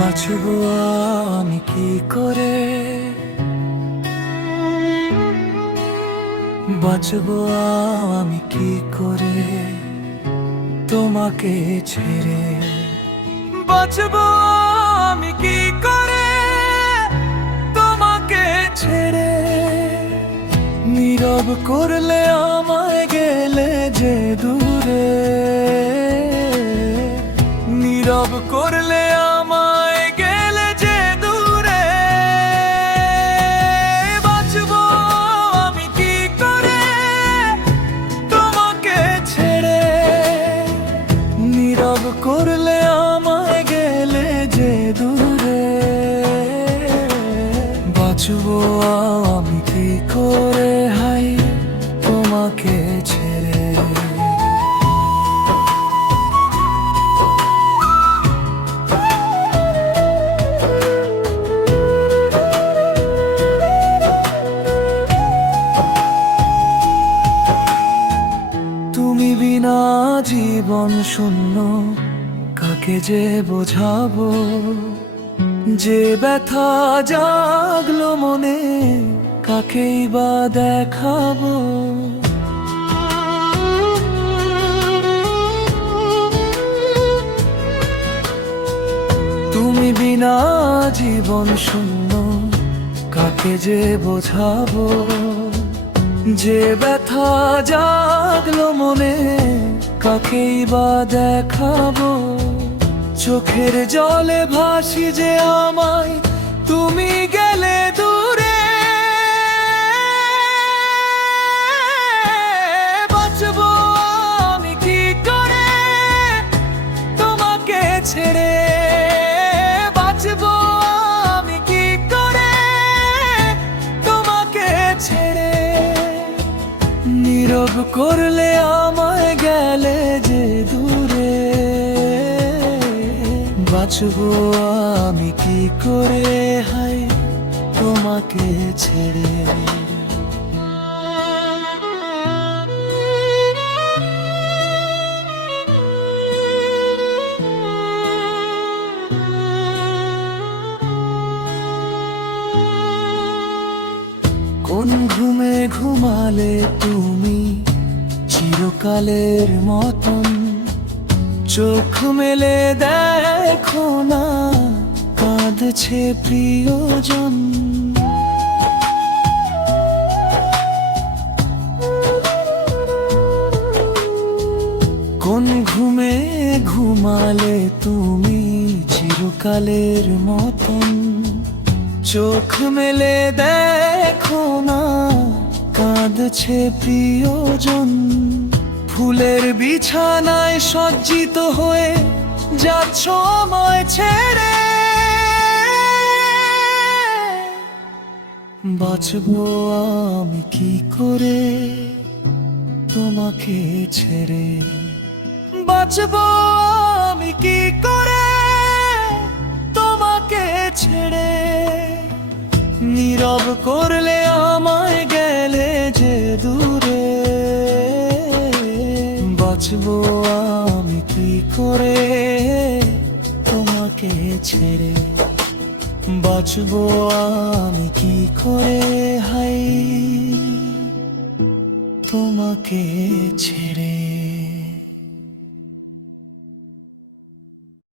বাঁচবো আমি কি করে, বাঁচবো আমি কি করে তোমাকে ছেড়ে, বাঁচবো আমি কি করে তোমাকে ছেড়ে। নীরব করলে আমায় গেলে যে দূরে, নীরব করলে আমায় গেলে যে দূরে। বাঁচবো আমি কি করে তোমাকে ছেড়ে, নীরব করলে আমায় গেলে যে দূরে। বাঁচবো আমি কি করে হাই তোমাকে ছেড়ে। তুমি বিনা জীবন শূন্য, কাকে যে বোঝাবো। যে ব্যথা জাগলো মনে, কাকেই বা দেখাবো। তুমি বিনা জীবন শূন্য, কাকে যে বোঝাবো। যে ব্যথা জাগলো মনে, কাকেই বা দেখাবো। চোখের জলে ভাসি যে আমায় তুমি গেলে দূরে। বাঁচবো আমি কি করে তোমাকে ছেড়ে, বাঁচবো আমি কি করে তোমাকে ছেড়ে। নীরব করলে আমায় গেলে যে দূরে। বাঁচবো আমি কি করে হাই তোমাকে ছেড়ে। কোন ঘুমে ঘুমালে তুমি চিরকালের মতন। চোখ মেলে দেখো না, কাঁদছে প্রিয়জন। কোন ঘুমে ঘুমালে তুমি চিরকালের মতন। চোখ মেলে দেখো না, কাঁদছে প্রিয়জন। ফুলের বিছানায় সজ্জিত হয়ে যাচ্ছ আমায় ছেড়ে। বাঁচবো আমি কি করে তোমাকে ছেড়ে। বাঁচবো আমি কি করে তোমাকে ছেড়ে। নীরব করলে আমায় গেলে যে দূরে। বাঁচবো আমি কি করে তোমাকে ছেড়ে। বাঁচবো আমি কি করে হাই তোমাকে ছেড়ে।